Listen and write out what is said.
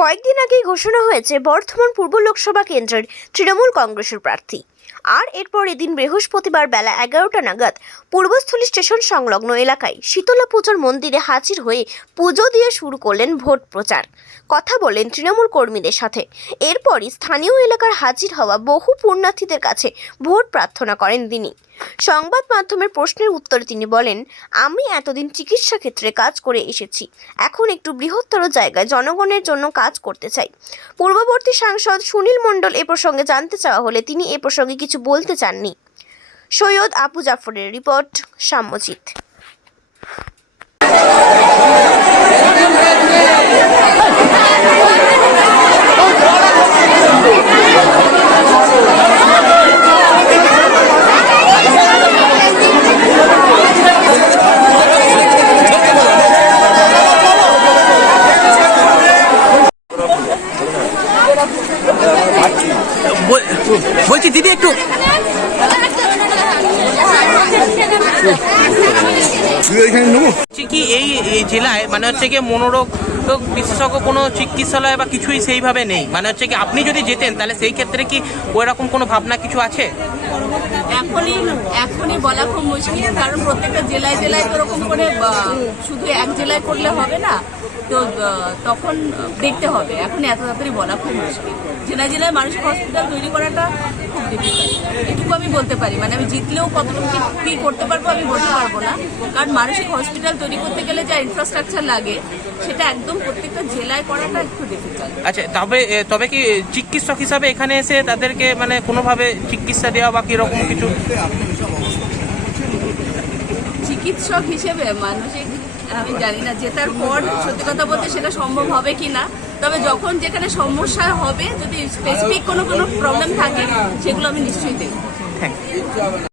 কয়েকদিন আগেই ঘোষণা হয়েছে বর্ধমান পূর্ব লোকসভা কেন্দ্রের তৃণমূল কংগ্রেসের প্রার্থী। আর এরপর এদিন বৃহস্পতিবার বেলা এগারোটা নাগাদ পূর্বস্থলী স্টেশন সংলগ্ন এলাকায় শীতলা পুজোর মন্দিরে হাজির হয়ে পুজো দিয়ে শুরু করলেন ভোট প্রচার। কথা বলেন তৃণমূল কর্মীদের সাথে। এরপরই স্থানীয় এলাকার হাজির হওয়া বহু পুণ্যার্থীদের কাছে ভোট প্রার্থনা করেন তিনি। সংবাদ মাধ্যমের প্রশ্নের উত্তরে তিনি বলেন, আমি এতদিন চিকিৎসা ক্ষেত্রে কাজ করে এসেছি। এখন একটু বৃহত্তর জায়গায় জনগণের জন্য কাজ করতে চাই। পূর্ববর্তী সাংসদ সুনীল মণ্ডল এ প্রসঙ্গে জানতে চাওয়া হলে তিনি এ প্রসঙ্গে কিছু বলতে চাননি। সৈয়দ আবু জাফরের রিপোর্ট সাম্যজিৎ। বলছি দিদি একটু। হচ্ছে কি এই জেলায় মানে হচ্ছে কি মনোরোগ, রোগ বিশেষজ্ঞ কোনো চিকিৎসালয় বা কিছুই সেইভাবে নেই? মানে হচ্ছে কি আপনি যদি যেতেন, তাহলে সেই ক্ষেত্রে কি ওই রকম কোনো ভাবনা কিছু আছে? এখনই এখনই বলা খুব মুশকিল, কারণ প্রত্যেকটা জেলায় জেলায় তো ওরকম করে শুধু এক জেলায় করলে হবে না, তো তখন দেখতে হবে। এখন এত তাড়াতাড়ি বলা খুব মুশকিল। জেলায় জেলায় মানসিক হসপিটাল তৈরি করাটা ডিফিকাল্ট এটুকু আমি বলতে পারি। মানে আমি জিতলেও কতটুকু কি- কি করতে পারব আমি বলতে পারব না। কারণ মানসিক হসপিটাল তৈরি করতে গেলে যা ইনফ্রাস্ট্রাকচার লাগে সেটা একদম প্রত্যেকটা জেলায় করাটা একটু ডিফিকাল্ট আচ্ছা তবে তবে কি চিকিৎসক হিসাবে এখানে এসে তাদেরকে মানে কোনোভাবে চিকিৎসা দেওয়া বা কীরকম কিছু চিকিৎসক হিসেবে মানসিক আমি জানি না জেতার পর সত্যি কথা বলতে সেটা সম্ভব হবে কি না। তবে যখন যেখানে সমস্যা হবে, যদি স্পেসিফিক কোনো কোনো প্রবলেম থাকে, সেগুলো আমি নিশ্চয়ই দেখব।